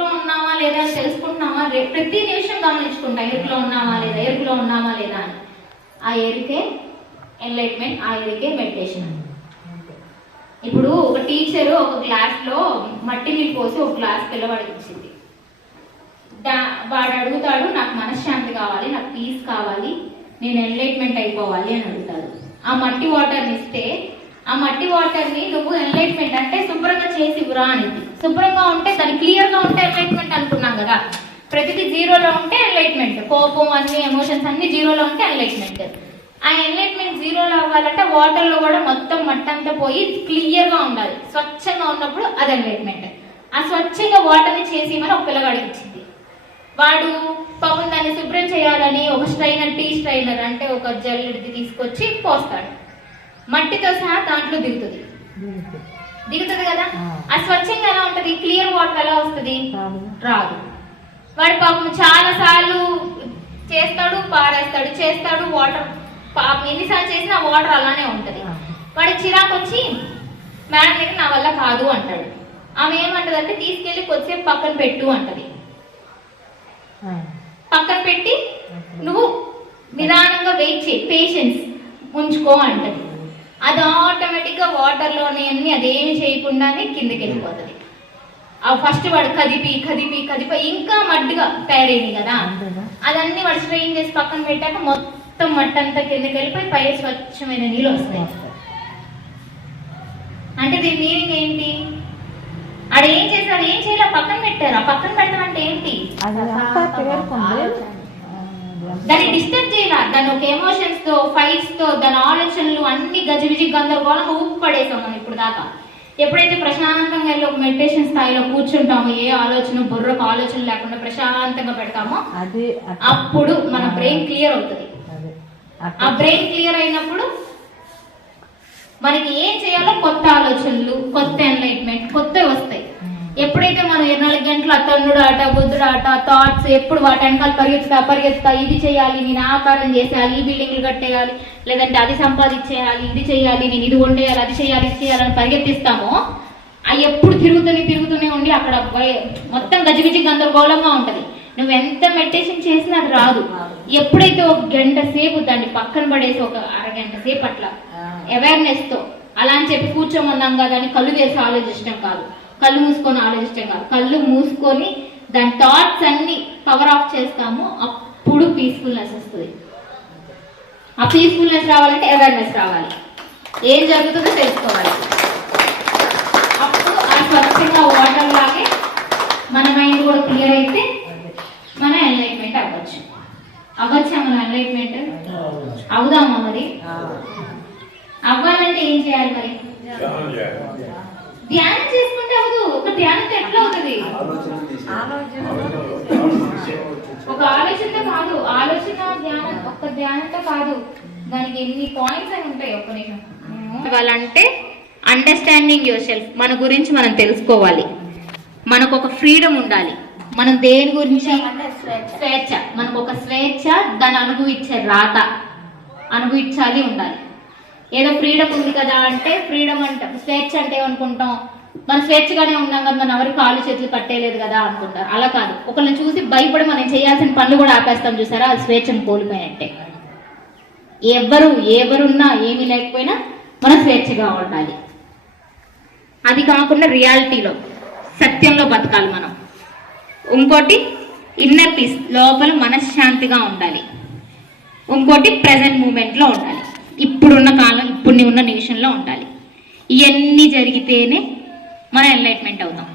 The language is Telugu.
ఎరుకులో ఉన్నామా లేదా అని తెలుసుకుంటున్నామా? ప్రతి నిమిషం గమనించుకుంటా ఎరుకులో ఉన్నామా లేదా ఎరుకులో ఉన్నామా లేదా అని. ఆ ఎరుకే ఎన్లైట్మెంట్ ఆ ఎరుకే మెడిటేషన్ ఇప్పుడు ఒక టీచర్ ఒక గ్లాస్లో మట్టి నీళ్ళు పోసి ఒక గ్లాస్ పిల్లవాడికి ఇచ్చింది దా- వాడు అడుగుతాడు నాకు మనశ్శాంతి కావాలి నాకు పీస్ కావాలి నేను ఎన్లైట్మెంట్ అయిపోవాలి అని అడుగుతాడు. ఆ మట్టి వాటర్ని ఇస్తే ఆ మట్టి వాటర్ని నువ్వు ఎన్లైట్మెంట్ అంటే శుభ్రంగా చేసి ఇవ్వరా అని. శుభ్రంగా ఉంటే దాని క్లియర్గా ఉంటే ఎన్లైట్మెంట్ అనుకున్నాం కదా. ప్రతిదీ జీరోలో ఉంటే ఎన్లైట్మెంట్ కోపం అన్ని ఎమోషన్స్ అన్ని జీరోలో ఉంటే ఎన్లైట్మెంట్ ఆ ఎన్లైట్మెంట్ జీరోలో అవ్వాలంటే వాటర్లో కూడా మొత్తం మట్టంతా పోయి క్లియర్గా ఉండాలి. స్వచ్ఛంగా ఉన్నప్పుడు అది ఎన్లైట్మెంట్ ఆ స్వచ్ఛంగా వాటర్ని చేసి మరి ఒక పిల్లగాడికి ఇచ్చింది. వాడు పాపం దాన్ని శుభ్రం చేయాలని ఒక స్ట్రైనర్ టీ స్ట్రైనర్ అంటే ఒక జల్లుడిది తీసుకొచ్చి పోస్తాడు. మట్టితో సహా దాంట్లో దిగుతుంది. దిగుతుంది కదా? ఆ. స్వచ్ఛంగా ఎలా ఉంటది? క్లియర్ వాటర్ ఎలా వస్తుంది? రాదు. వాడు పాపం చాలా సార్లు చేస్తాడు పారేస్తాడు చేస్తాడు వాటర్ పాపం ఎన్నిసార్లు చేసినా వాటర్ అలానే ఉంటది. వాడి చిరాకు వచ్చి మేడం దగ్గర నా వల్ల కాదు అంటాడు. ఆమె ఏమంటదంటే తీసుకెళ్ళి కొద్దిసేపు పక్కన పెట్టు అంటది. పక్కన పెట్టి నువ్వు నిదానంగా వెయిట్ చేయి పేషెన్స్ ఉంచుకో అంటది. అది ఆటోమేటిక్గా వాటర్లోనే అన్ని అదేమి చేయకుండానే కిందకి వెళ్ళిపోతుంది. ఆ ఫస్ట్ వాడు కదిపి కదిపి కదిపి ఇంకా మడ్డుగా తయారైంది కదా. అదన్నీ వాడు స్ట్రెయిన్ చేసి పక్కన పెట్టాక మొత్తం మట్టంతా కిందకి వెళ్ళిపోయి పై స్వచ్ఛమైన నీళ్ళు వస్తాయి. అంటే దీని మీనింగ్ ఏంటి? ఆడ ఏం చేశాడు ఏం చేయాలి పక్కన పెట్టారు. ఆ పక్కన పెట్టడం అంటే ఏంటి దాన్ని డిస్టర్బ్ చేయాల. దాని ఒక ఎమోషన్స్తో ఫైట్స్తో దాని ఆలోచనలు అన్ని గజిబిజి గందరగోళంగా ఊపు పడేసాం మనం ఇప్పుడు దాకా. ఎప్పుడైతే ప్రశాంతంగా వెళ్ళి ఒక మెడిటేషన్ స్థాయిలో కూర్చుంటామో ఏ ఆలోచన బుర్రకు ఆలోచన లేకుండా ప్రశాంతంగా పెడతామో అప్పుడు మన బ్రెయిన్ క్లియర్ అవుతుంది. ఆ బ్రెయిన్ క్లియర్ అయినప్పుడు మనకి ఏం చేయాలో కొత్త ఆలోచనలు కొత్త ఎన్లైట్మెంట్ కొత్తవి వస్తాయి. ఎప్పుడైతే మనం ఇరవై నాలుగు గంటలు ఆ తన్నుడు ఆట బుద్ధుడు ఆట థాట్స్ ఎప్పుడు వాటి వెనకాల పరిగెత్తుతా పరిగెత్తుతా ఇది చేయాలి నేను ఆకారం చేసేయాలి ఈ బిల్డింగ్లు కట్టేయాలి లేదంటే అది సంపాదించేయాలి ఇది చేయాలి నేను ఇది వండేయాలి అది చేయాలి ఇది చేయాలని పరిగెత్తిస్తామో అవి ఎప్పుడు తిరుగుతూనే తిరుగుతూనే ఉండి అక్కడ మొత్తం గజిబిజి గందరగోళంగా ఉంటది. నువ్వు ఎంత మెడిటేషన్ చేసినా అది రాదు. ఎప్పుడైతే ఒక గంట సేపు దాన్ని పక్కన పడేసి ఒక అరగంట సేపు అట్లా అవేర్నెస్తో అలా అని చెప్పి కూర్చోమన్నాం కదా అని కళ్ళు తెరిచి ఆలోచించడం కాదు. కళ్ళు మూసుకొని ఆలోచించడం కాదు. కళ్ళు మూసుకొని దాని థాట్స్ అన్ని పవర్ ఆఫ్ చేస్తాము. అప్పుడు పీస్ఫుల్నెస్ వస్తుంది. ఆ పీస్ఫుల్నెస్ రావాలంటే అవేర్నెస్ రావాలి. ఏం జరుగుతుందో తెలుసుకోవాలి. అప్పుడు ఆ స్వచ్ఛంగా వాటర్ లాగే మన మైండ్ కూడా క్లియర్ అయితే మన ఎన్లైట్మెంట్ అవ్వచ్చు. అవ్వచ్చా మన ఎన్లైట్మెంట్ అవుదామా మరి? అవ్వాలంటే ఏం చేయాలి మరి? ధ్యానం చేసుకుంటే ధ్యానంతో ఎట్లా అవుతుంది ఒక ఆలోచనతో కాదు ఆలోచన ధ్యానం ఒక్క ధ్యానంతో కాదు. దానికి ఎన్ని పాయింట్స్ అని ఉంటాయి ఒక్క నిమిషం. వాళ్ళంటే అండర్స్టాండింగ్ యువర్ సెల్ఫ్ మన గురించి మనం తెలుసుకోవాలి. మనకు ఒక ఫ్రీడమ్ ఉండాలి. మనం దేని గురించి? స్వేచ్ఛ. మనకు ఒక స్వేచ్ఛ దాన్ని అనుభవించే రాత. అనుభవించాలి ఉండాలి. ఏదో ఫ్రీడమ్ ఉంది కదా అంటే ఫ్రీడమ్ అంటే స్వేచ్ఛ అంటే ఏమనుకుంటాం? మనం స్వేచ్ఛగానే ఉన్నాం కదా మనం ఎవరు కాళ్ళు చేతులు కట్టేయలేదు కదా అనుకుంటారు. అలా కాదు. ఒకరిని చూసి భయపడి మనం చేయాల్సిన పనులు కూడా ఆపేస్తాం చూసారా? అది స్వేచ్ఛను కోల్పోయినట్టే. ఎవరు ఎవరున్నా ఏమీ లేకపోయినా మనం స్వేచ్ఛగా ఉండాలి. అది కాకుండా రియాలిటీలో సత్యంలో బతకాలి మనం. ఇంకోటి ఇన్నర్ పీస్ లోపల మనశ్శాంతిగా ఉండాలి. ఇంకోటి ప్రజెంట్ మూమెంట్లో ఉండాలి. ఇప్పుడున్న కాలం ఇప్పుడు ఉన్న నిమిషంలో ఉండాలి. ఇవన్నీ జరిగితేనే మనం ఎన్లైట్మెంట్ అవుతాం